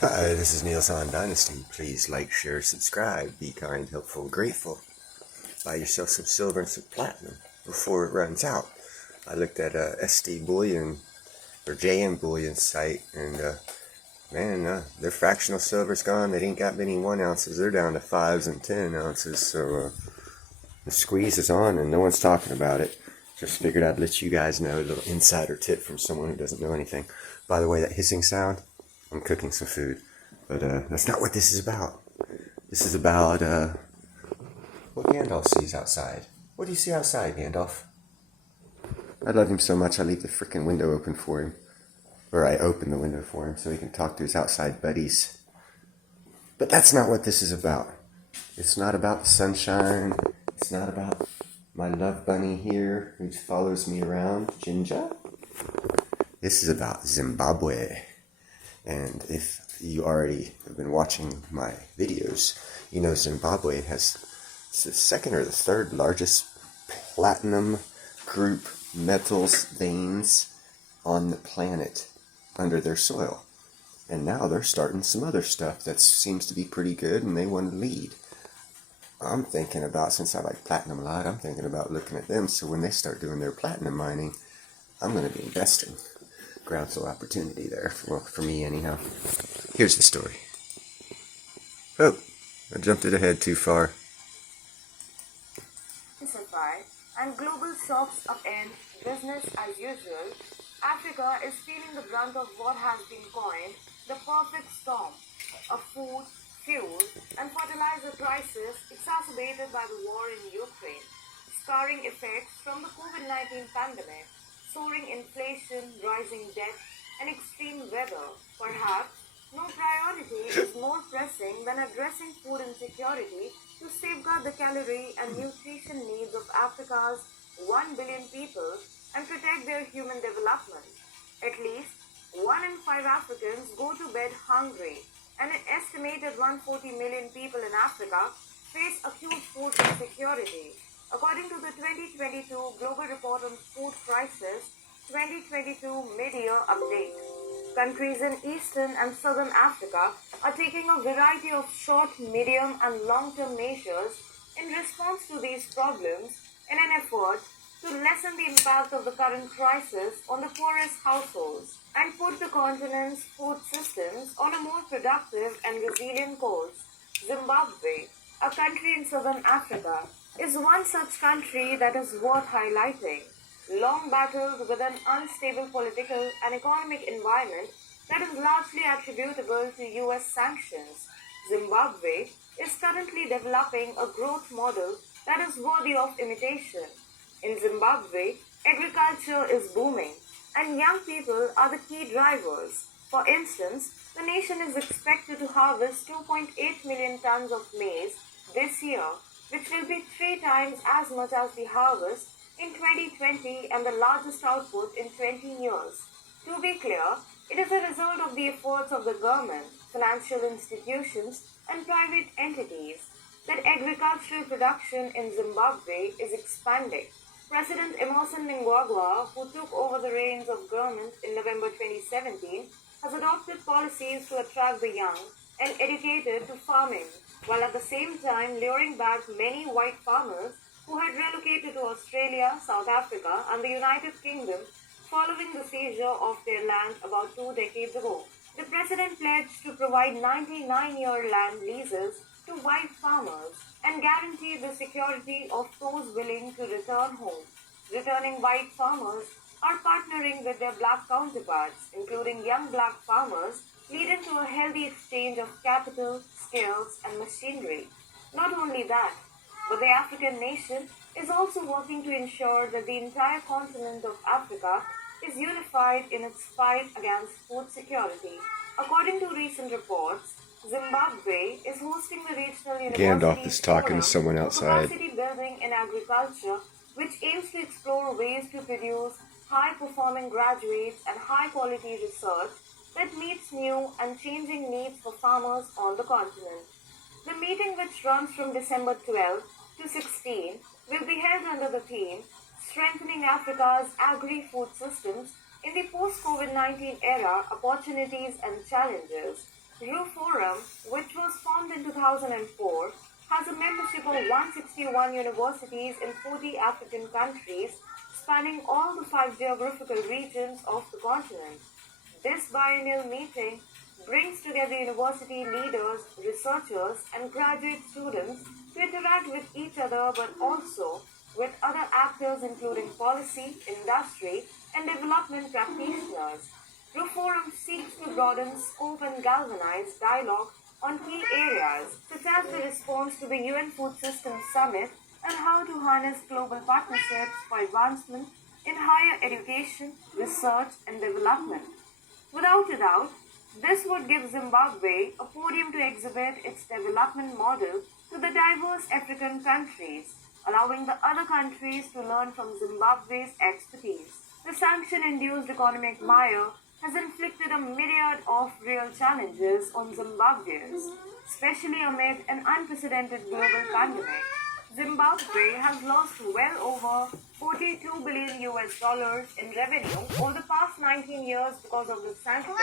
Hi, this is Neil's on Dynasty. Please like, share, subscribe. Be kind, helpful, grateful. Buy yourself some silver and some platinum before it runs out. I looked at SD Bullion or JM Bullion site, and their fractional silver's gone. They ain't got many 1 ounces. They're down to 5s and 10 ounces. So the squeeze is on, and no one's talking about it. Just figured I'd let you guys know a little insider tip from someone who doesn't know anything. By the way, that hissing sound, I'm cooking some food. But that's not what this is about. This is about what Gandalf sees outside. What do you see outside, Gandalf? I love him so much I leave the frickin' window open for him. Or I open the window for him so he can talk to his outside buddies. But that's not what this is about. It's not about the sunshine. It's not about my love bunny here who follows me around, Ginger. This is about Zimbabwe. And if you already have been watching my videos, you know Zimbabwe has the second or the third largest platinum group metals veins on the planet under their soil. And now they're starting some other stuff that seems to be pretty good, and they want to lead. I'm thinking about, since I like platinum a lot, I'm thinking about looking at them, so when they start doing their platinum mining, I'm going to be investing. Groundsel opportunity there, for me anyhow. Here's the story. Oh, I jumped it ahead too far. And global shocks upend business as usual, Africa is feeling the brunt of what has been coined the perfect storm, a food, fuel, and fertilizer crisis exacerbated by the war in Ukraine, scarring effects from the COVID-19 pandemic, soaring inflation, rising debt, and extreme weather. Perhaps no priority is more pressing than addressing food insecurity to safeguard the calorie and nutrition needs of Africa's 1 billion people and protect their human development. At least 1 in 5 Africans go to bed hungry, and an estimated 140 million people in Africa face acute food insecurity. According to the 2022 Global Report on Food Crisis 2022 Mid-Year Update, countries in Eastern and Southern Africa are taking a variety of short, medium, and long-term measures in response to these problems in an effort to lessen the impact of the current crisis on the poorest households and put the continent's food systems on a more productive and resilient course. Zimbabwe, a country in Southern Africa, is one such country that is worth highlighting. Long battled with an unstable political and economic environment that is largely attributable to US sanctions, Zimbabwe is currently developing a growth model that is worthy of imitation. In Zimbabwe, agriculture is booming, and young people are the key drivers. For instance, the nation is expected to harvest 2.8 million tons of maize this year, which will be 3 times as much as the harvest in 2020 and the largest output in 20 years. To be clear, it is a result of the efforts of the government, financial institutions, and private entities that agricultural production in Zimbabwe is expanding. President Emerson Mnangagwa, who took over the reins of government in November 2017, has adopted policies to attract the young and educated to farming, while at the same time luring back many white farmers who had relocated to Australia, South Africa, and the United Kingdom following the seizure of their land about 2 decades ago. The president pledged to provide 99-year land leases to white farmers and guarantee the security of those willing to return home. Returning white farmers are partnering with their black counterparts, including young black farmers, leading to a healthy exchange of capital, skills, and machinery. Not only that, but the African nation is also working to ensure that the entire continent of Africa is unified in its fight against food security. According to recent reports, Zimbabwe is hosting the regional Gandalf is talking to Forum someone for outside. Capacity building in agriculture, which aims to explore ways to produce high-performing graduates and high-quality research that meets new and changing needs for farmers on the continent. The meeting, which runs from December 12 to 16, will be held under the theme Strengthening Africa's Agri-Food Systems in the Post-COVID-19 Era, Opportunities and Challenges. RUForum, which was formed in 2004, has a membership of 161 universities in 40 African countries, spanning all the 5 geographical regions of the continent. This biennial meeting brings together university leaders, researchers, and graduate students to interact with each other but also with other actors including policy, industry, and development practitioners. RUForum seeks to broaden scope and galvanize dialogue on key areas such as the response to the UN Food Systems Summit and how to harness global partnerships for advancement in higher education, research, and development. Without a doubt, this would give Zimbabwe a podium to exhibit its development model to the diverse African countries, allowing the other countries to learn from Zimbabwe's expertise. The sanction-induced economic mire has inflicted a myriad of real challenges on Zimbabweans, especially amid an unprecedented global pandemic. Zimbabwe has lost well over 42 billion US dollars in revenue over the past 19 years because of the sanctions.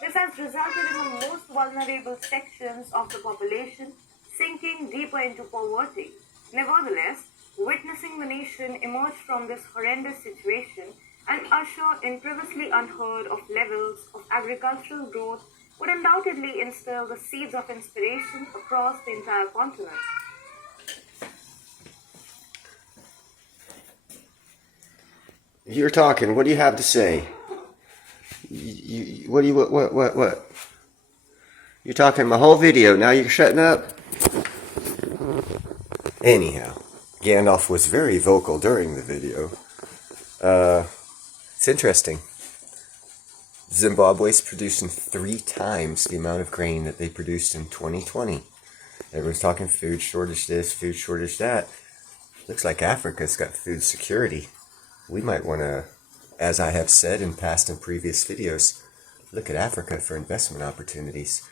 This has resulted in the most vulnerable sections of the population sinking deeper into poverty. Nevertheless, witnessing the nation emerge from this horrendous situation and usher in previously unheard of levels of agricultural growth would undoubtedly instill the seeds of inspiration across the entire continent. You're talking. What do you have to say? What? You're talking my whole video. Now you're shutting up? Anyhow, Gandalf was very vocal during the video. It's interesting. Zimbabwe's producing 3 times the amount of grain that they produced in 2020. Everyone's talking food shortage this, food shortage that. Looks like Africa's got food security. We might want to, as I have said in past and previous videos, look at Africa for investment opportunities.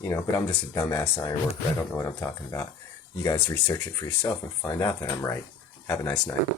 But I'm just a dumbass iron worker. I don't know what I'm talking about. You guys research it for yourself and find out that I'm right. Have a nice night.